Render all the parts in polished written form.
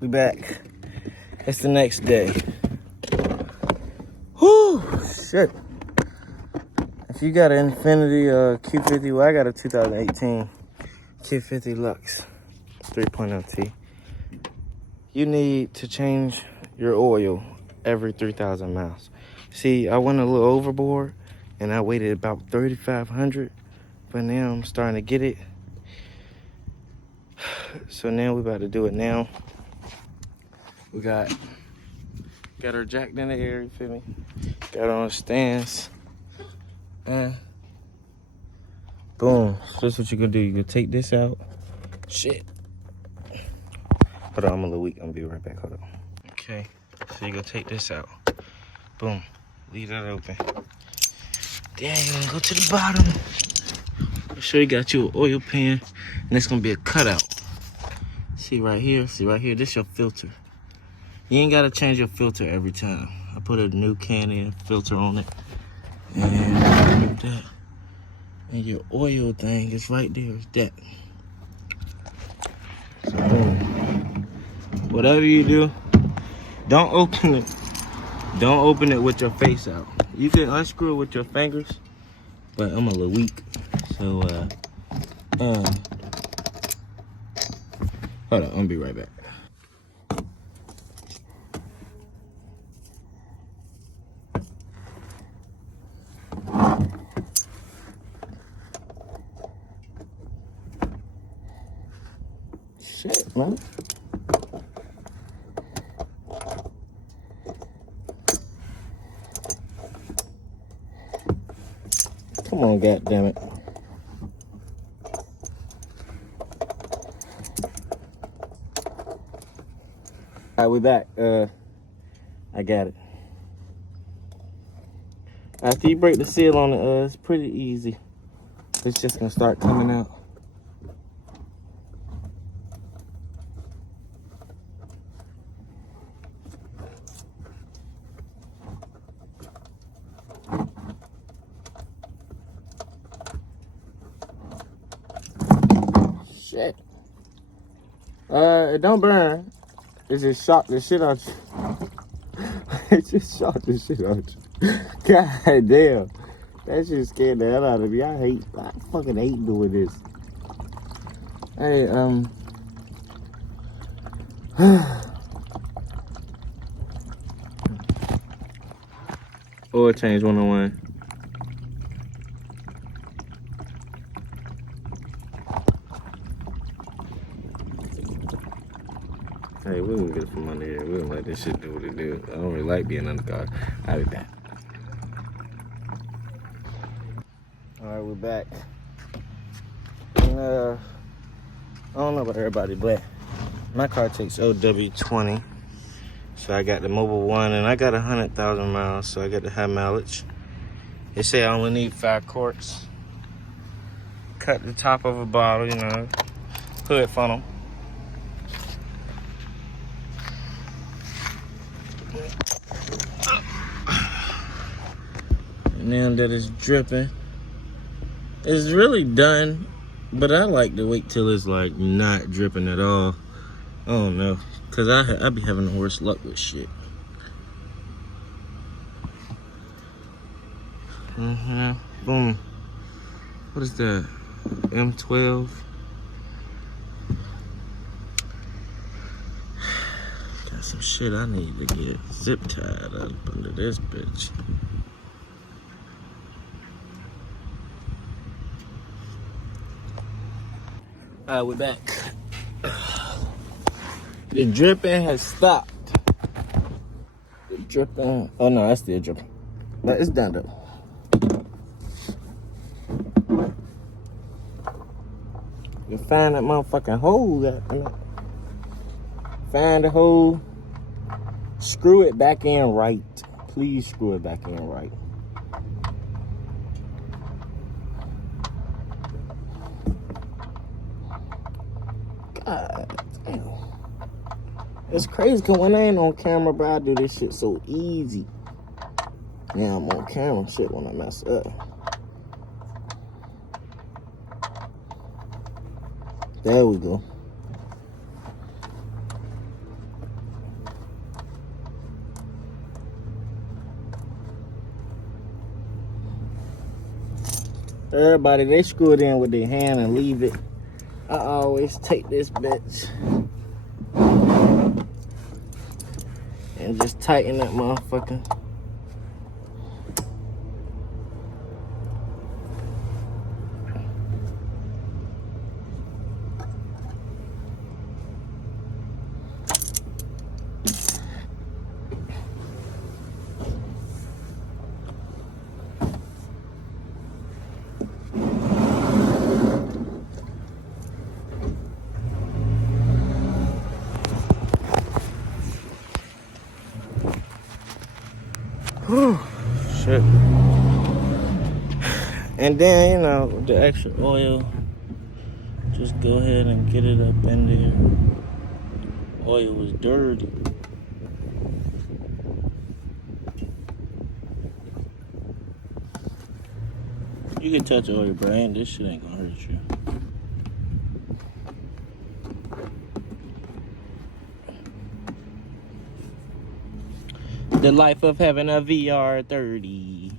We back. It's the next day. Whew, shit. If you got an Infiniti Q50, well, I got a 2018 Q50 Lux 3.0T. You need to change your oil every 3,000 miles. See, I went a little overboard and I waited about 3,500, but now I'm starting to get it. So now we about to do it now. We got her jacked in the air, you feel me? Got her on a stance. And boom. So that's what you're gonna do. You're gonna take this out. Shit. Hold on, I'm a little weak. I'm gonna be right back. Hold on. Okay. So you're gonna take this out. Boom. Leave that open. Then you're gonna go to the bottom. Make sure you got your oil pan. And it's gonna be a cutout. See right here? See right here? This your filter. You ain't gotta change your filter every time. I put a new can in filter on it. And remove that. And your oil thing is right there. It's that. So boom. Whatever you do, don't open it. Don't open it with your face out. You can unscrew it with your fingers, but I'm a little weak. So hold on, I'm gonna be right back. Shit, man. Come on, goddammit. All right, we back. I got it. After you break the seal on it, it's pretty easy. It's just gonna start coming out. Shit. It don't burn. It just shot the shit out you. It just shot the shit out you. God damn. That shit scared the hell out of me. I fucking hate doing this. Hey, oil change 101. Hey, we're gonna get from under here. We don't let this shit do what it do. I don't really like being under car. I'll be back. Alright, we're back. And I don't know about everybody, but my car takes OW20. So I got the Mobile One and I got 100,000 miles, so I got the high mileage. They say I only need 5 quarts. Cut the top of a bottle, you know, hood funnel. Now that it's dripping, it's really done, but I like to wait till it's like not dripping at all. I don't know, cause I be having the worst luck with shit. Boom. What is that? M12. Got some shit I need to get zip tied up under this bitch. Alright, we're back. The dripping has stopped. The dripping. Oh no, that's still dripping. But it's done though. You find that motherfucking hole. Find the hole. Screw it back in right. Please screw it back in right. God damn. It's crazy because when I ain't on camera, bro, I do this shit so easy. Now I'm on camera, shit, when I mess up. There we go. Everybody, they screw it in with their hand and leave it. I always take this bitch and just tighten that motherfucker. Whew, shit. And then, you know, the extra oil, just go ahead and get it up in there. Oil was dirty. You can touch oil, bro. This shit ain't gonna hurt you. The life of having a VR30.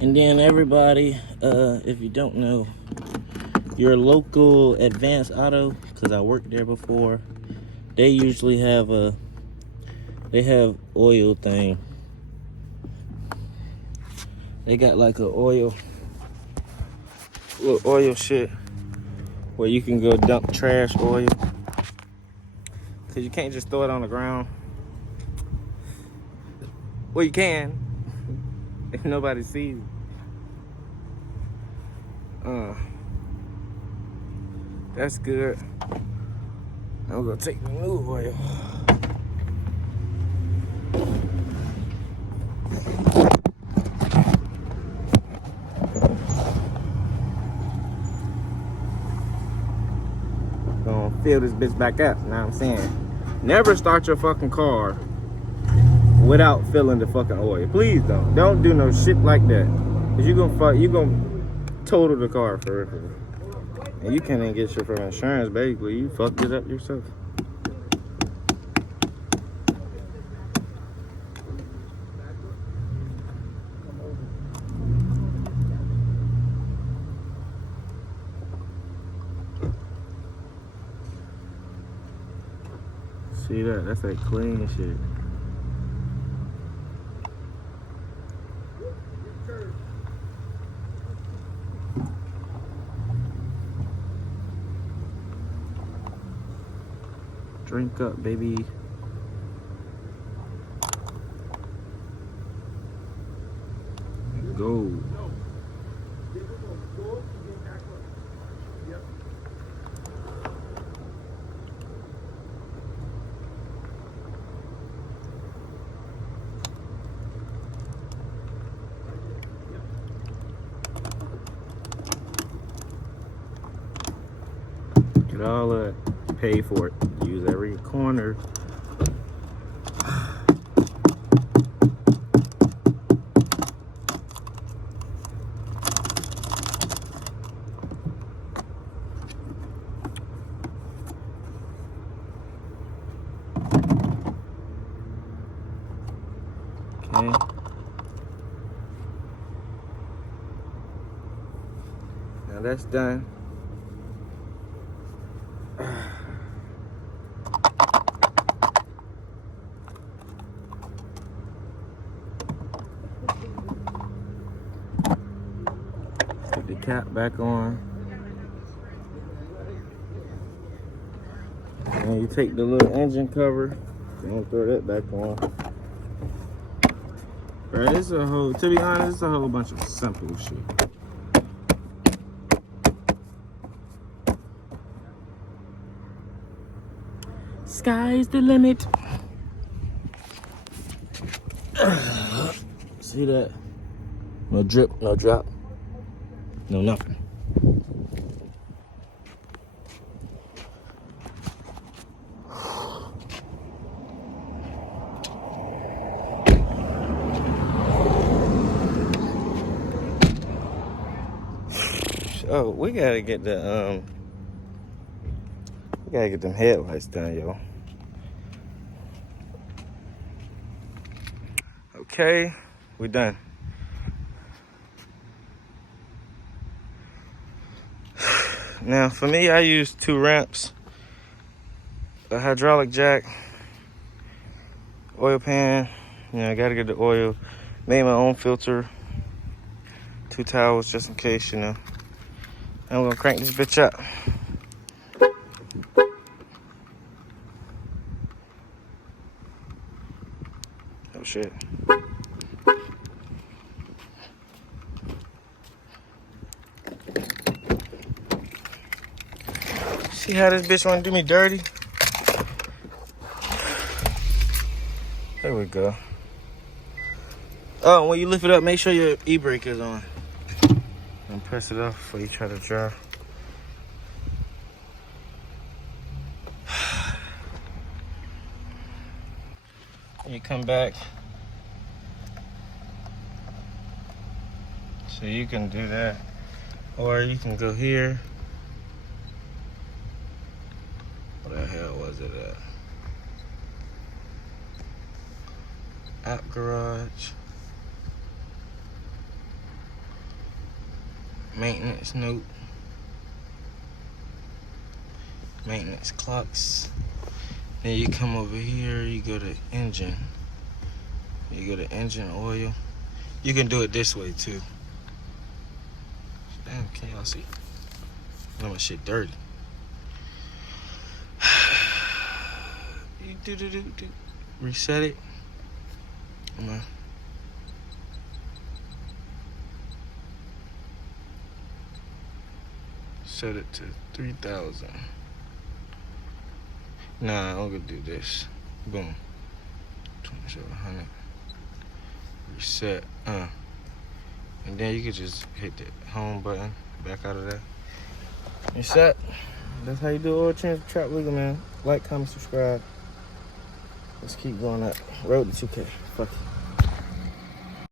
And then everybody, if you don't know, your local Advanced Auto, because I worked there before, they usually have oil thing. They got like a little oil shit where you can go dump trash oil. Cause you can't just throw it on the ground. Well, you can if nobody sees it. That's good. I'm gonna take the new oil. Gonna fill this bitch back up. Know what I'm saying? Never start your fucking car without filling the fucking oil. Please don't. Don't do no shit like that. Cause you gonna total the car for real. And you can't even get shit from insurance, basically. You fucked it up yourself. See that? That's that clean shit. Drink up, baby. Go. Get all that. Pay for it. Use every corner. Okay. Now that's done. Put the cap back on. And you take the little engine cover and throw that back on. Right, it's a whole, to be honest, it's a whole bunch of simple shit. Sky's the limit. See that? No drip, no drop, no nothing. Oh, we gotta get the we gotta get them headlights done, yo. Okay, we're done. Now, for me, I use 2 ramps, a hydraulic jack, oil pan. I gotta get the oil. Made my own filter. 2 towels just in case, I'm gonna crank this bitch up. Oh shit. See how this bitch wanna do me dirty? There we go. Oh, when you lift it up, make sure your e-brake is on. And press it off before you try to drive. You come back. So you can do that. Or you can go here. What the hell was it at? App Garage. Maintenance note. Maintenance clocks. Then you come over here, you go to engine. You go to engine oil. You can do it this way too. Damn, can y'all see? Now my shit dirty. You do. Reset it. Set it to 3,000. Nah, I'm gonna do this. Boom. 2700. Reset. And then you can just hit the home button. Back out of that. Reset. That's how you do oil change. Trap Legal, man. Like, comment, subscribe. Let's keep going up. Road to 2K. Fuck it.